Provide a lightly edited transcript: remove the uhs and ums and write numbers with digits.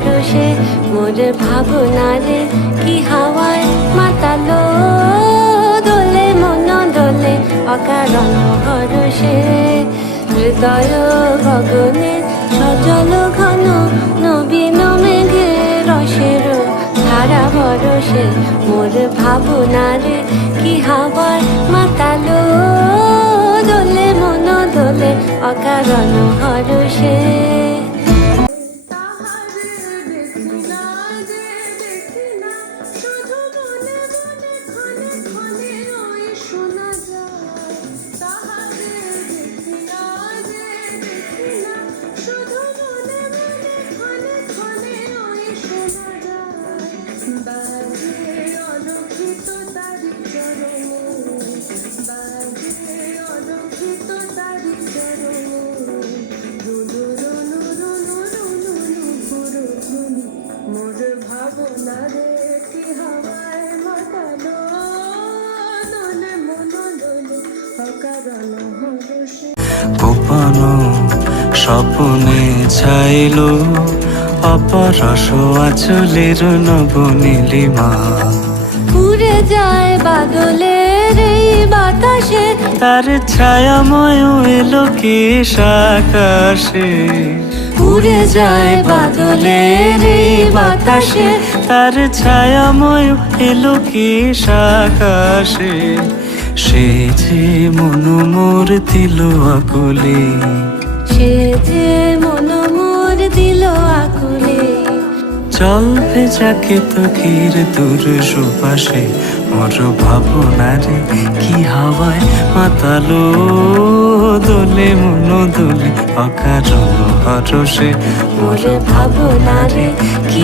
হরষে মোর ভাবনারে কি হাওয়ায় মাতালো দোলে মন দোলে অকারণ হরষে হৃদয় গগনে সজল ঘন নবীন মেঘে রসের ধারা বরষে মোর ভাবনারে কি হাওয়ায় মাতালো দোলে মন দোলে অকারণ হরষে গোপন স্বপ্নে ছাইল অপরস আচলের নব নীলিমা উড়ে যায় বাদলের এই বাতাসে তার ছায়াময় এলো কেশ আকাশে উড়ে যায় বাদলের এই বাতাসে তার ছায়াময় এলো কেশ আকাশে সে যে মন মোর দিল আকুলে সে যে মন মোর দিল আকুলে চল ভেজাকে তোকির দূর সুপাশে মোর ভাবনারে কি হাওয়ায় মাতালো দোলে মন দোলে অকারণ হরষে মোর ভাবনারে কি